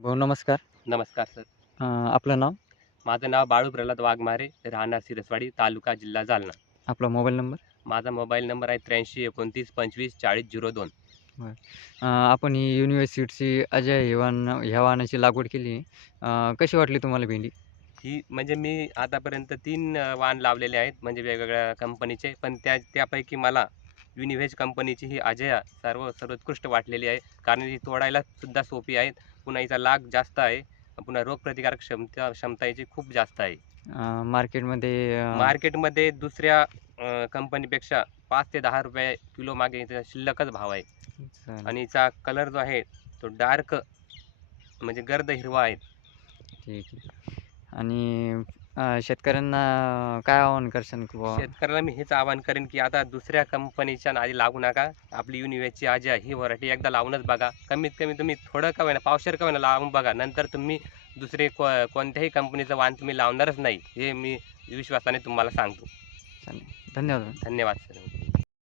भाऊ नमस्कार. नमस्कार सर. आपलं नाव? माझं नाव बाळू प्रल्हाद वाघमारे, राहणार सिरसवाडी, तालुका जिल्हा जालना. आपला मोबाईल नंबर? माझा मोबाईल नंबर आहे 83 29 25 40 02. बरं. आपण ही युनिव्हर्सिटीची अजय ह्या वाहनाची लागवड केली. कशी वाटली तुम्हाला भेंडी? ही म्हणजे मी आतापर्यंत 3 वाण लावलेले आहेत, म्हणजे वेगवेगळ्या कंपनीचे. पण त्यापैकी मला युनिव्हेज कंपनीची ही अजया सर्वोत्कृष्ट वाटलेली आहे. कारण ही तोडायला सुद्धा सोपी आहे. पुन्हा हिचा लाग जास्त आहे. पुन्हा रोगप्रतिकारक क्षमता हिची खूप जास्त आहे. मार्केटमध्ये मार्केटमध्ये दुसऱ्या कंपनीपेक्षा 5 ते 10 रुपये किलो मागे याचा शिल्लकच भाव आहे. चालेल. आणि हिचा कलर जो आहे तो डार्क म्हणजे गर्द हिरवा आहे. ठीक आहे. आणि शेतकऱ्यांना काय आवाहन करशाल की बुवा शेतकऱ्याला मी हेच आवाहन करेन, की आता दुसऱ्या कंपनीच्या नादी लागू नका. आपली युनिव्हेजची अजय ही व्हरायटी एकदा लावूनच बघा. कमीत कमी तुम्ही थोडं का होईना, पावशेर का होईना लावून बघा. नंतर तुम्ही दुसरे कोणत्याही कंपनीचं वाण तुम्ही लावणारच नाही. हे मी विश्वासाने तुम्हाला सांगतो. चालेल. धन्यवाद. धन्यवाद सर.